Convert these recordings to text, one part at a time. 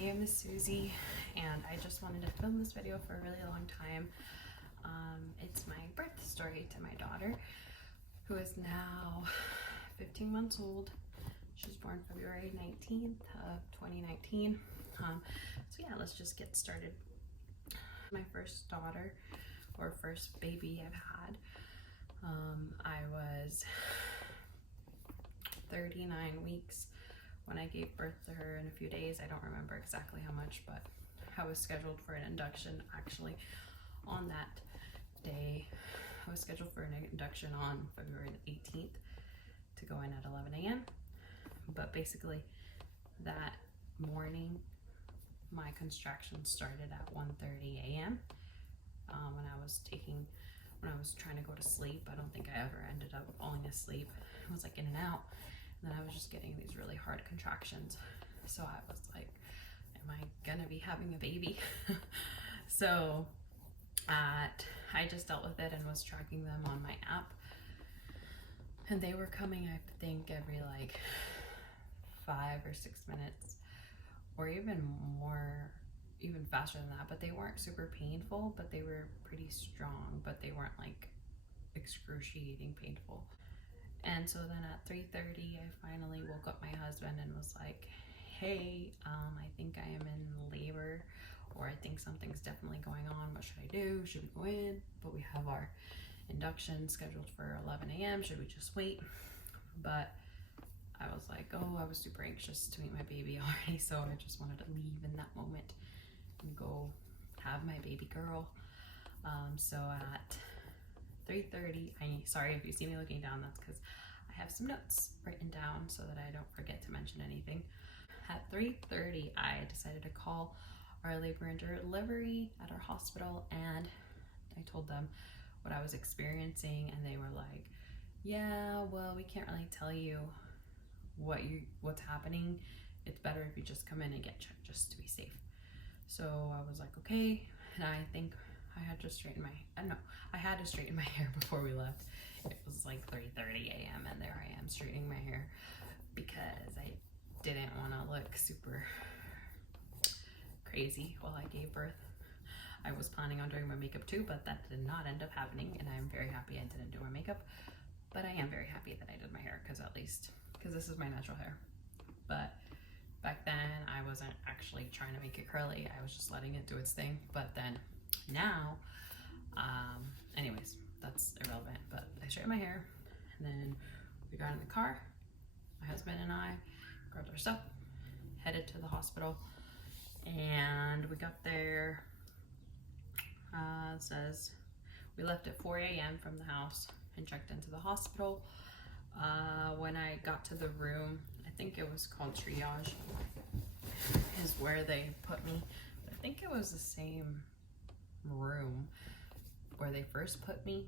name is Susie, and I just wanted to film this video for a really long time. It's my birth story to my daughter, who is now 15 months old. She was born February 19th of 2019. So yeah, let's just get started. My first daughter, or first baby I've had, I was 39 weeks when I gave birth to her in a few days. I don't remember exactly how much, but I was scheduled for an induction actually on that day. I was scheduled for an induction on February the 18th to go in at 11 a.m. But basically that morning my contractions started at 1:30 a.m. When I was trying to go to sleep. I don't think I ever ended up falling asleep. I was like in and out. And then I was just getting these really hard contractions. So I was like, am I gonna be having a baby? So I just dealt with it and was tracking them on my app. And they were coming, I think, every like 5 or 6 minutes, or even more, even faster than that. But they weren't super painful, but they were pretty strong, but they weren't like excruciating painful. And so then at 3:30 I finally woke up my husband and was like, hey, I think I am in labor, or I think something's definitely going on. What should I do? Should we go in? But we have our induction scheduled for 11 a.m. Should we just wait? But I was like, oh, I was super anxious to meet my baby already, so I just wanted to leave in that moment and go have my baby girl. So at 3:30, sorry if you see me looking down, that's because I have some notes written down so that I don't forget to mention anything. At 3:30, I decided to call our labor and delivery at our hospital, and I told them what I was experiencing, and they were like, yeah, well, we can't really tell you what's happening. It's better if you just come in and get checked just to be safe. So I was like, okay. And I think I had to straighten I had to straighten my hair before we left. It was like 3:30 a.m. and there I am straightening my hair because I didn't want to look super crazy while I gave birth. I was planning on doing my makeup too, but that did not end up happening, and I'm very happy I didn't do my makeup. But I am very happy that I did my hair, because this is my natural hair. But back then I wasn't actually trying to make it curly. I was just letting it do its thing. But then now, anyways, that's irrelevant. But I straightened my hair, and then we got in the car. My husband and I grabbed our stuff, headed to the hospital, and we got there. It says we left at 4 a.m. from the house and checked into the hospital. When I got to the room, I think it was called triage, is where they put me. I think it was the same room where they first put me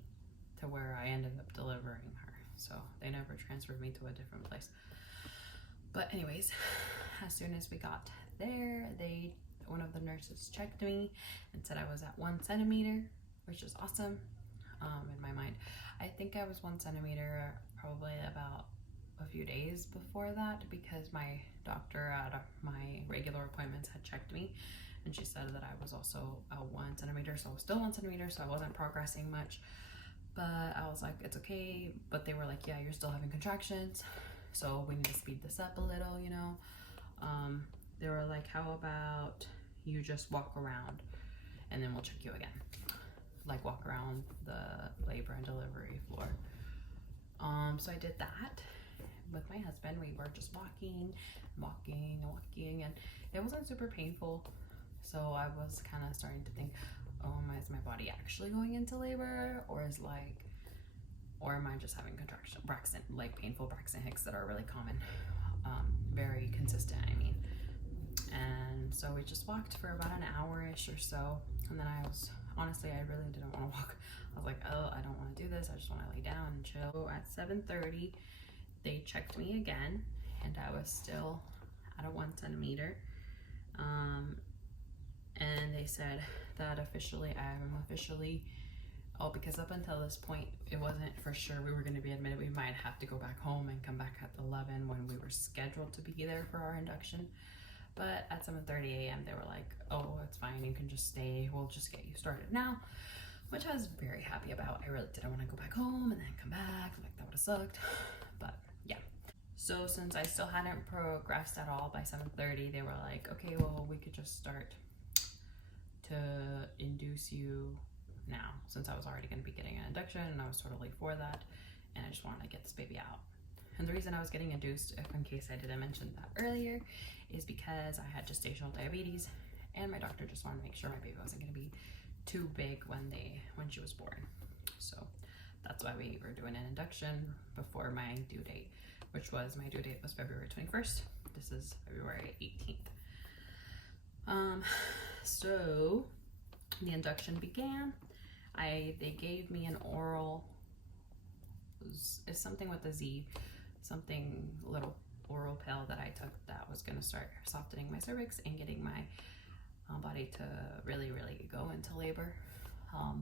to where I ended up delivering her. So they never transferred me to a different place. But anyways, as soon as we got there, one of the nurses checked me and said I was at 1 centimeter, which is awesome. In my mind, I think I was 1 centimeter probably about a few days before that, because my doctor at my regular appointments had checked me, and she said that I was also at 1 centimeter, so I was still 1 centimeter, so I wasn't progressing much. But I was like, it's okay. But they were like, yeah, you're still having contractions, so we need to speed this up a little, you know. They were like, how about you just walk around and then we'll check you again, like walk around the labor and delivery floor. So I did that with my husband. We were just walking, and it wasn't super painful. So I was kind of starting to think, oh, is my body actually going into labor, or am I just having painful Braxton Hicks that are really common, very consistent, I mean. And so we just walked for about an hour-ish or so, and then I really didn't want to walk. I was like, oh, I don't want to do this. I just want to lay down and chill. At 7:30, they checked me again, and I was still at a 1 centimeter. And they said that because up until this point, it wasn't for sure we were going to be admitted. We might have to go back home and come back at 11 when we were scheduled to be there for our induction. But at 7:30 a.m. they were like, oh, it's fine, you can just stay, we'll just get you started now, which I was very happy about. I really didn't want to go back home and then come back, like that would have sucked. But yeah, so since I still hadn't progressed at all by 7:30, they were like, okay, well, we could just start to induce you now, since I was already going to be getting an induction and I was totally for that, and I just wanted to get this baby out. And the reason I was getting induced, if in case I didn't mention that earlier, is because I had gestational diabetes, and my doctor just wanted to make sure my baby wasn't going to be too big when she was born. So that's why we were doing an induction before my due date, which was, my due date was February 21st. This is February 18th. So the induction began. They gave me an oral, it's something with a Z, something little oral pill that I took that was going to start softening my cervix and getting my body to really go into labor.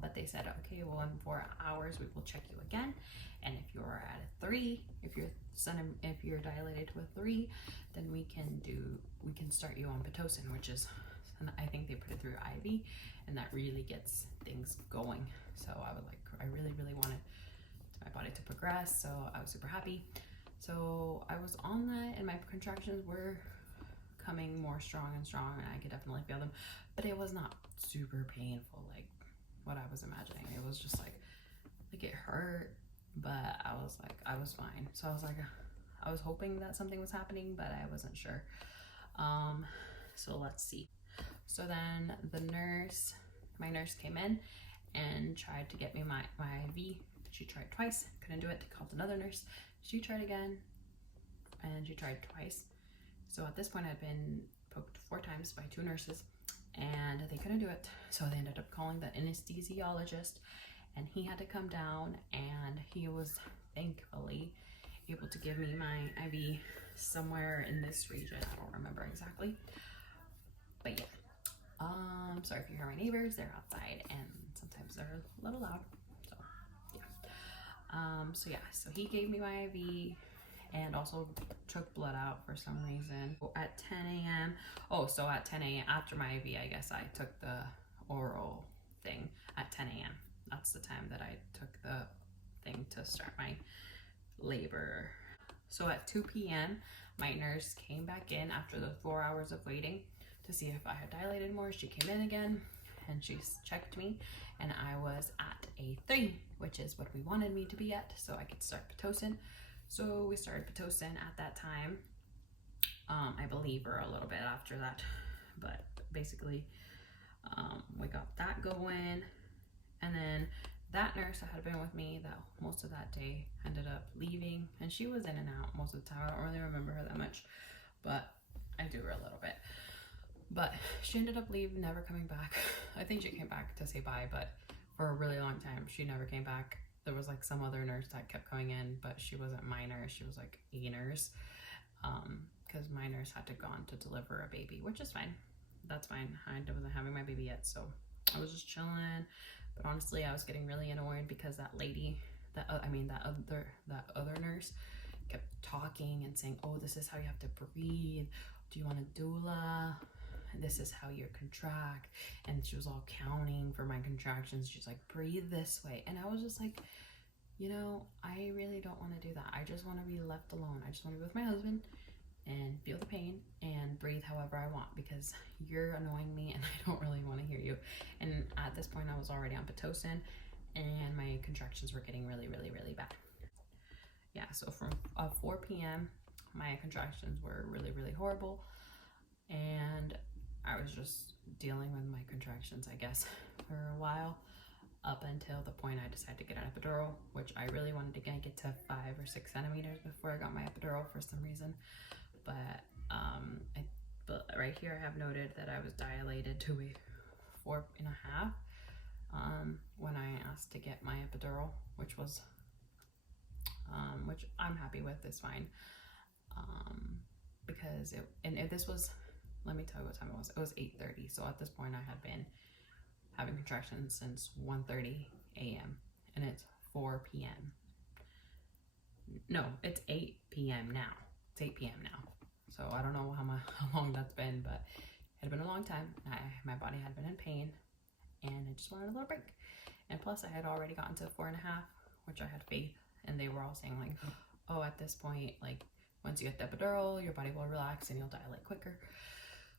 But they said, okay, well, in 4 hours we will check you again, and if you're at a 3, if you're dilated to a 3, then we can start you on Pitocin, which is, and I think they put it through IV, and that really gets things going. So I really wanted my body to progress, so I was super happy. So I was on that, and my contractions were coming more strong and I could definitely feel them, but it was not super painful like what I was imagining. It was just like it hurt, but I was fine. So I was hoping that something was happening, but I wasn't sure. So let's see. So then my nurse came in and tried to get me my IV. She tried twice, couldn't do it. They called another nurse. She tried again, and she tried twice. So at this point, I'd been poked 4 times by 2 nurses, and they couldn't do it. So they ended up calling the anesthesiologist, and he had to come down, and he was thankfully able to give me my IV somewhere in this region. I don't remember exactly, but yeah. Sorry if you hear my neighbors, they're outside, and sometimes they're a little loud. So yeah. So he gave me my IV and also took blood out for some reason at 10 a.m. So at 10 a.m. after my IV, I guess I took the oral thing at 10 a.m. That's the time that I took the thing to start my labor. So at 2 p.m. my nurse came back in after the 4 hours of waiting to see if I had dilated more. She came in again and she checked me, and I was at a 3, which is what we wanted me to be at, so I could start Pitocin. So we started Pitocin at that time, I believe, or a little bit after that, but basically we got that going. And then that nurse that had been with me that most of that day ended up leaving, and she was in and out most of the time. I don't really remember her that much, but I do her a little bit. But she ended up leaving, never coming back. I think she came back to say bye, but for a really long time she never came back. There was like some other nurse that kept coming in, but she wasn't my nurse, she was like a nurse, because my nurse had to go on to deliver a baby, which is fine. That's fine. I wasn't having my baby yet, so I was just chilling. But honestly, I was getting really annoyed because that lady, that other nurse kept talking and saying, oh, this is how you have to breathe. Do you want a doula? This is how you contract. And she was all counting for my contractions. She's like, breathe this way. And I was just like, I really don't want to do that. I just want to be left alone. I just want to be with my husband and feel the pain and breathe however I want, because you're annoying me and I don't really want to hear you. And at this point I was already on Pitocin, and my contractions were getting really bad. Yeah, so from 4 p.m. my contractions were really horrible, and I was just dealing with my contractions, I guess, for a while, up until the point I decided to get an epidural, which I really wanted to get to 5 or 6 centimeters before I got my epidural for some reason. But right here I have noted that I was dilated to a 4.5 when I asked to get my epidural, which I'm happy with. Is fine, because this was, let me tell you what time it was. It was 8:30. So at this point I had been having contractions since 1:30 a.m. and it's 4 p.m. No, it's 8 p.m. now. It's 8 p.m. now. So I don't know how long that's been, but it had been a long time. My body had been in pain, and I just wanted a little break. And plus, I had already gotten to 4.5, which I had faith, and they were all saying like, oh, at this point, like once you get the epidural, your body will relax and you'll dilate quicker.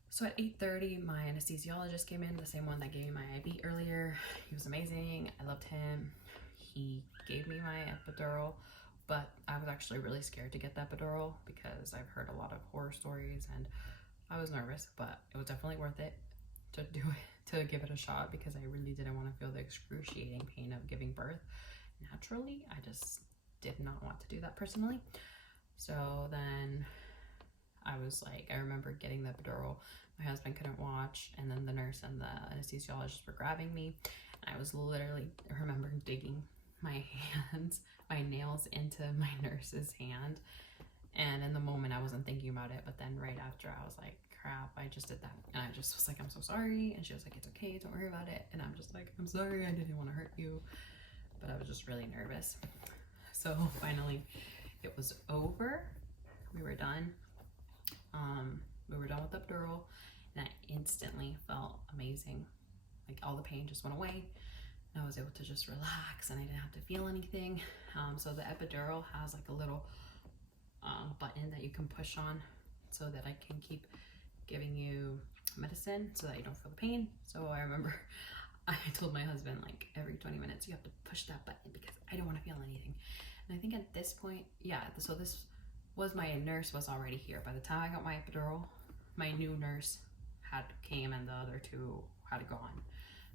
So at 8:30, my anesthesiologist came in, the same one that gave me my IV earlier. He was amazing. I loved him. He gave me my epidural, but I was actually really scared to get the epidural because I've heard a lot of horror stories and I was nervous, but it was definitely worth it to do it, to give it a shot, because I really didn't want to feel the excruciating pain of giving birth naturally. I just did not want to do that personally. So then I was like, I remember getting the epidural. My husband couldn't watch, and then the nurse and the anesthesiologist were grabbing me. I was literally, I remember digging my nails into my nurse's hand. And in the moment, I wasn't thinking about it. But then right after, I was like, crap, I just did that. And I just was like, I'm so sorry. And she was like, it's okay, don't worry about it. And I'm just like, I'm sorry, I didn't want to hurt you. But I was just really nervous. So finally, it was over. We were done. We were done with the epidural. And I instantly felt amazing. Like all the pain just went away. And I was able to just relax, and I didn't have to feel anything. So the epidural has like a little button that you can push on so that I can keep giving you medicine so that you don't feel the pain. So I remember I told my husband, like, every 20 minutes you have to push that button because I don't want to feel anything. And I think at this point, yeah, so this was, my nurse was already here. By the time I got my epidural, my new nurse had came and the other two had gone.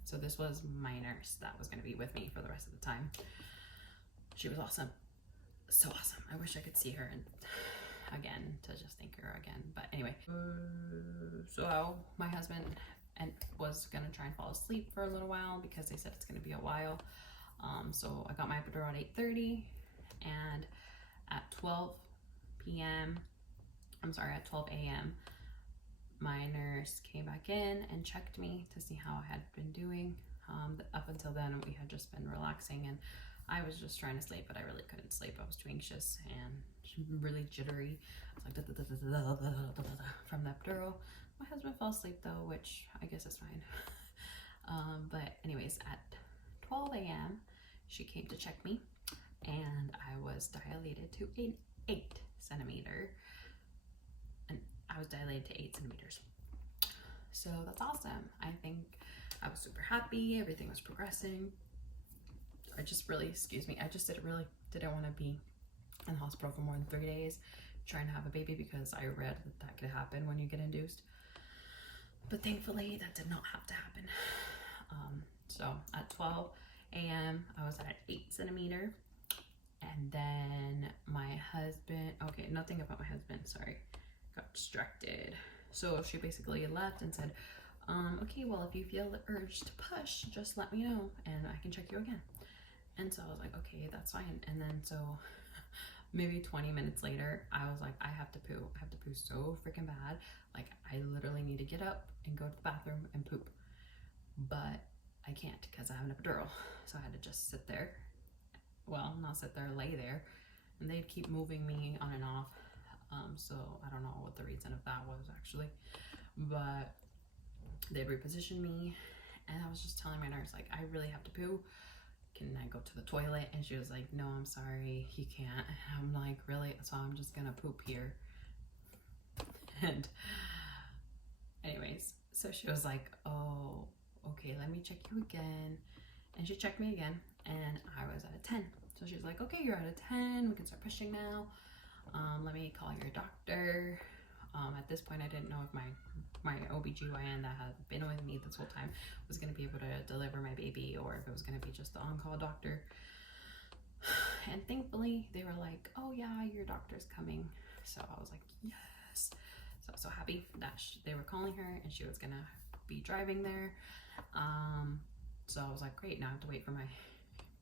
So this was my nurse that was going to be with me for the rest of the time. She was awesome. So awesome. I wish I could see her and again to just thank her again. But anyway, so my husband was gonna try and fall asleep for a little while because they said it's gonna be a while. So I got my epidural at 8:30, and at 12 a.m. my nurse came back in and checked me to see how I had been doing. Up until then, we had just been relaxing, and I was just trying to sleep, but I really couldn't sleep. I was too anxious and really jittery. I was like from the epidural. My husband fell asleep though, which I guess is fine. But anyways, at 12 a.m. she came to check me, and I was dilated to an 8 centimeter, and I was dilated to 8 centimeters. So that's awesome. I think I was super happy. Everything was progressing. I just really, I just didn't want to be in the hospital for more than 3 days trying to have a baby, because I read that could happen when you get induced. But thankfully, that did not have to happen. So at 12 a.m., I was at 8 centimeter. And then my husband, okay, nothing about my husband, sorry, got distracted. So she basically left and said, okay, well, if you feel the urge to push, just let me know and I can check you again. And so I was like, okay, that's fine. And then so maybe 20 minutes later, I was like, I have to poo. I have to poo so freaking bad. Like, I literally need to get up and go to the bathroom and poop. But I can't because I have an epidural. So I had to just sit there. Well, not sit there, lay there. And they'd keep moving me on and off. So I don't know what the reason of that was actually. But they'd reposition me. And I was just telling my nurse, like, I really have to poo. Can I go to the toilet? And she was like, no, I'm sorry, you can't. And I'm like, really? So I'm just gonna poop here. And anyways, so she was like, oh, okay, let me check you again. And she checked me again, and I was at a 10. So she's like, okay, you're at a 10, we can start pushing now. Let me call your doctor. At this point, I didn't know if my OBGYN that had been with me this whole time was going to be able to deliver my baby, or if it was going to be just the on-call doctor. And thankfully, they were like, oh yeah, your doctor's coming. So I was like, yes. So I was so happy that they were calling her, and she was going to be driving there. So I was like, great, now I have to wait for my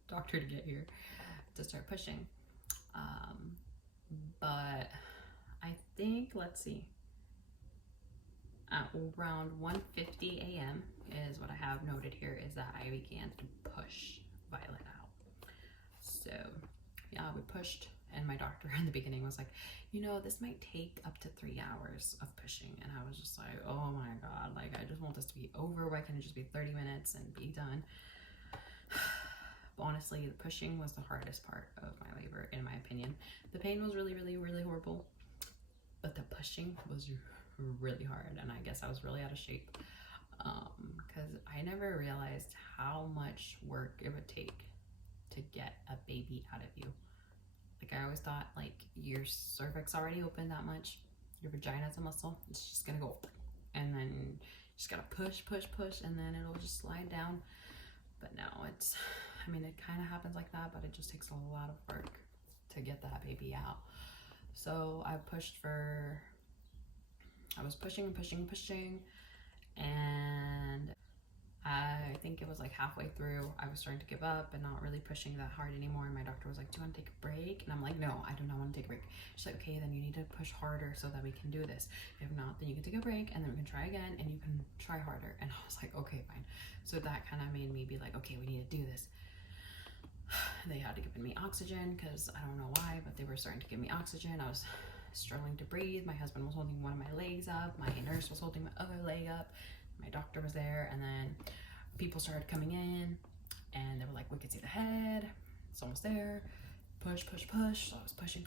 doctor to get here to start pushing. But I think, let's see, at around 1:50 a.m. is what I have noted here, is that I began to push Violet out. So yeah, we pushed And my doctor in the beginning was like, you know, this might take up to 3 hours of pushing. And I was just like, oh my God, like I just want this to be over. Why can't it just be 30 minutes and be done? Honestly, the pushing was the hardest part of my labor, in my opinion. The pain was really, really, really horrible, but the pushing was really hard, and I guess I was really out of shape because I never realized how much work it would take to get a baby out of you. Like I always thought, like your cervix already opened that much, your vagina's a muscle, it's just gonna go, and then you just gotta push, and then it'll just slide down. But no, it's, I mean, it kind of happens like that, but it just takes a lot of work to get that baby out. So I was pushing, and I think it was like halfway through, I was starting to give up and not really pushing that hard anymore. And my doctor was like, do you want to take a break? And I'm like, no, I do not want to take a break. She's like, okay, then you need to push harder so that we can do this. If not, then you can take a break and then we can try again and you can try harder. And I was like, okay, fine. So that kind of made me be like, okay, we need to do this. They had to give me oxygen because I don't know why, but they were starting to give me oxygen. I was struggling to breathe. My husband was holding one of my legs up. My nurse was holding my other leg up. My doctor was there, and then people started coming in and they were like, we could see the head, it's almost there, push. So I was pushing,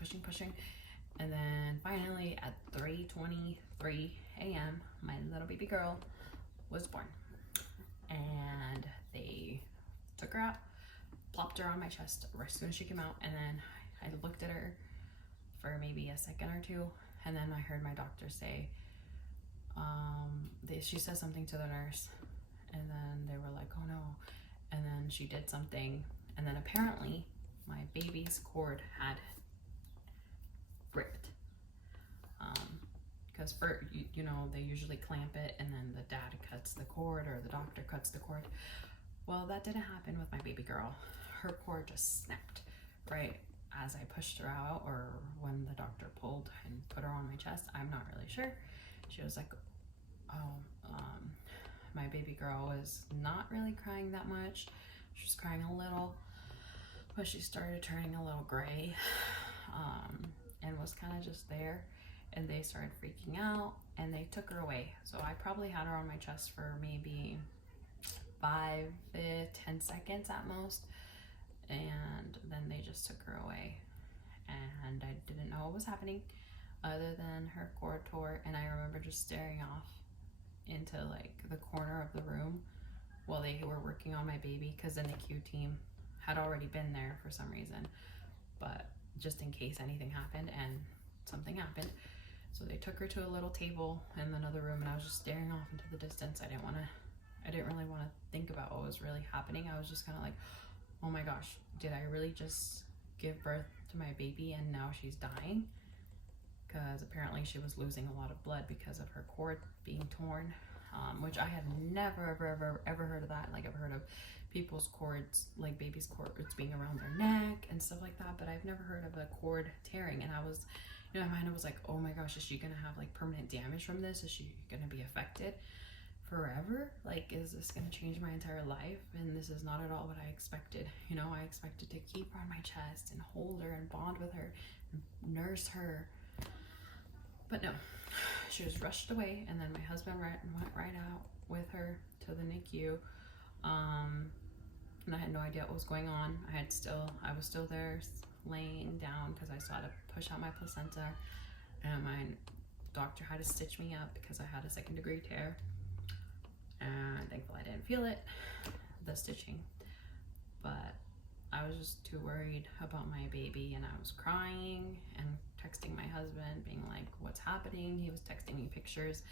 and then finally at 3:23 a.m. my little baby girl was born, and they took her out, plopped her on my chest as soon as she came out, and then I looked at her for maybe a second or two, and then I heard my doctor say, she said something to the nurse, and then they were like, oh no, and then she did something, and then apparently my baby's cord had ripped, because for you know, they usually clamp it and then the dad cuts the cord or the doctor cuts the cord. Well, that didn't happen with my baby girl. Her cord just snapped right as I pushed her out, or when the doctor pulled and put her on my chest, I'm not really sure. She was like, my baby girl was not really crying that much. She was crying a little, but she started turning a little gray, and was kind of just there, and they started freaking out and they took her away. So I probably had her on my chest for maybe 5-10 seconds at most, and then they just took her away, and I didn't know what was happening other than her cord tore. And I remember just staring off into like the corner of the room while they were working on my baby, because the NICU team had already been there for some reason, but just in case anything happened, and something happened. So they took her to a little table in another room, and I was just staring off into the distance. I didn't really want to think about what was really happening. I was just kind of like, oh my gosh, did I really just give birth to my baby and now she's dying? Because apparently she was losing a lot of blood because of her cord being torn, which I had never ever heard of that. Like, I've heard of people's cords, like babies' cords being around their neck and stuff like that, but I've never heard of a cord tearing. And I was, you know, my mind was like, oh my gosh, is she gonna have like permanent damage from this? Is she gonna be affected forever? Like, is this gonna change my entire life? And this is not at all what I expected. You know, I expected to keep her on my chest and hold her and bond with her and nurse her. But no, she was rushed away, and then my husband went right out with her to the NICU, and I had no idea what was going on. I was still there laying down because I still had to push out my placenta, and my doctor had to stitch me up because I had a 2nd-degree tear, and thankfully I didn't feel it, the stitching, but I was just too worried about my baby, and I was crying and texting my husband being like, what's happening? He was texting me pictures.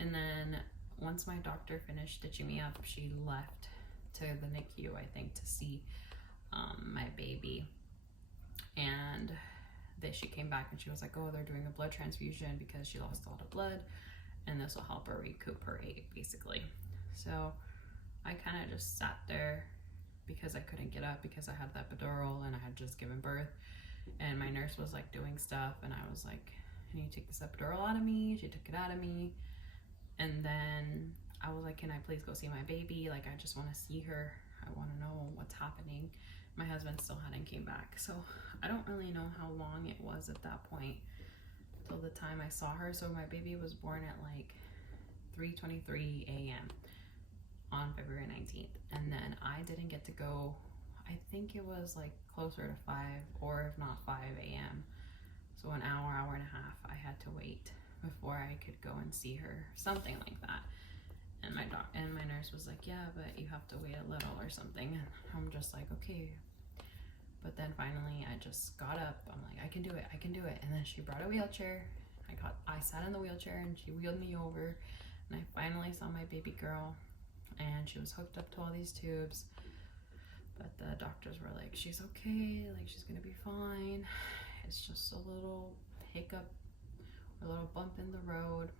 And then once my doctor finished stitching me up, she left to the NICU, I think, to see my baby, and she came back and she was like, oh, they're doing a blood transfusion because she lost a lot of blood, and this will help her recuperate, basically. So I kind of just sat there because I couldn't get up because I had that epidural and I had just given birth, and my nurse was like doing stuff, and I was like, can you take this epidural out of me? She took it out of me, and then I was like, can I please go see my baby? Like, I just want to see her. I want to know what's happening. My husband still hadn't came back. So I don't really know how long it was at that point till the time I saw her. So my baby was born at like 3:23 a.m. on February 19th. And then I didn't get to go, I think it was like closer to 5 or if not 5 a.m. So an hour, hour and a half I had to wait before I could go and see her, something like that. And my nurse was like, yeah, but you have to wait a little or something. And I'm just like, okay. But then finally I just got up. I'm like, I can do it, I can do it. And then she brought a wheelchair. I sat in the wheelchair and she wheeled me over. And I finally saw my baby girl. And she was hooked up to all these tubes. But the doctors were like, she's okay, like she's gonna be fine. It's just a little hiccup, a little bump in the road.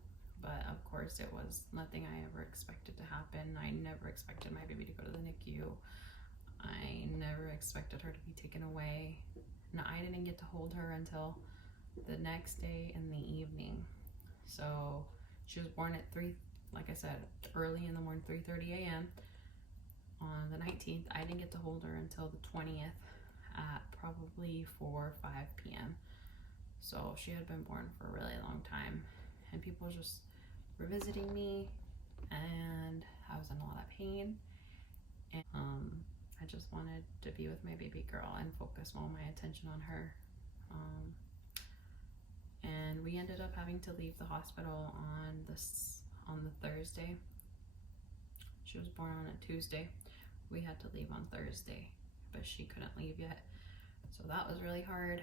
But of course it was nothing I ever expected to happen. I never expected my baby to go to the NICU. I never expected her to be taken away. And I didn't get to hold her until the next day in the evening. So she was born at 3, like I said, early in the morning, 3:30 a.m. on the 19th. I didn't get to hold her until the 20th at probably 4 or 5 p.m. So she had been born for a really long time. And people just were visiting me, and I was in a lot of pain. And I just wanted to be with my baby girl and focus all my attention on her. And we ended up having to leave the hospital on the Thursday. She was born on a Tuesday. We had to leave on Thursday, but she couldn't leave yet. So that was really hard.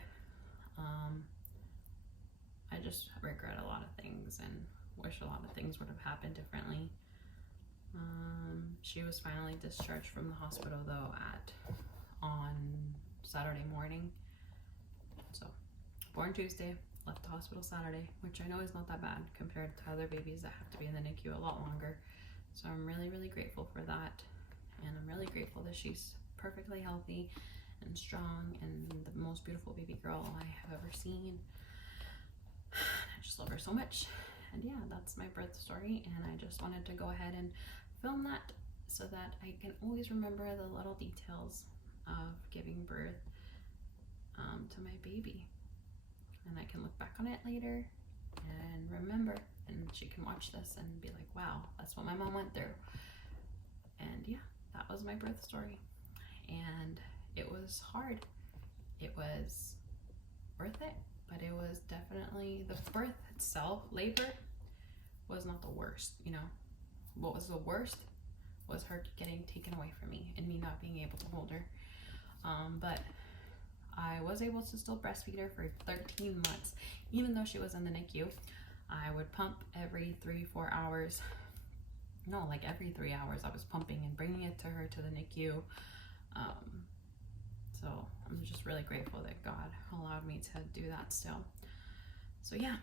I just regret a lot of things and wish a lot of things would have happened differently. She was finally discharged from the hospital though on Saturday morning. So born Tuesday, left the hospital Saturday, which I know is not that bad compared to other babies that have to be in the NICU a lot longer. So I'm really, really grateful for that. And I'm really grateful that she's perfectly healthy and strong and the most beautiful baby girl I have ever seen. I just love her so much. And yeah, that's my birth story, and I just wanted to go ahead and film that so that I can always remember the little details of giving birth to my baby, and I can look back on it later and remember, and she can watch this and be like, wow, that's what my mom went through. And yeah, that was my birth story, and it was hard. It was worth it, but it was definitely, the birth itself, labor, was not the worst, you know. What was the worst was her getting taken away from me and me not being able to hold her. But I was able to still breastfeed her for 13 months, even though she was in the NICU. I would pump every 3-4 hours. No, like every 3 hours I was pumping and bringing it to her to the NICU. So I'm just really grateful that God allowed me to do that still. So yeah,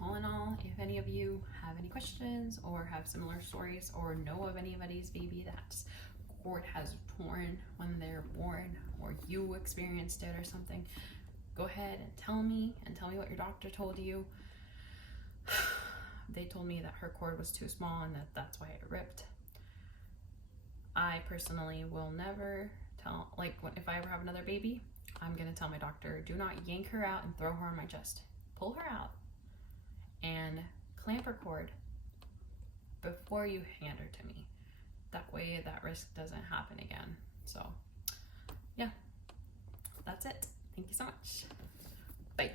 all in all, if any of you have any questions or have similar stories or know of anybody's baby that's cord has torn when they're born, or you experienced it or something, go ahead and tell me what your doctor told you. They told me that her cord was too small and that's why it ripped. I personally will never tell, like if I ever have another baby, I'm gonna tell my doctor, do not yank her out and throw her on my chest. Pull her out and clamp her cord before you hand her to me. That way that risk doesn't happen again. So yeah, that's it. Thank you so much. Bye.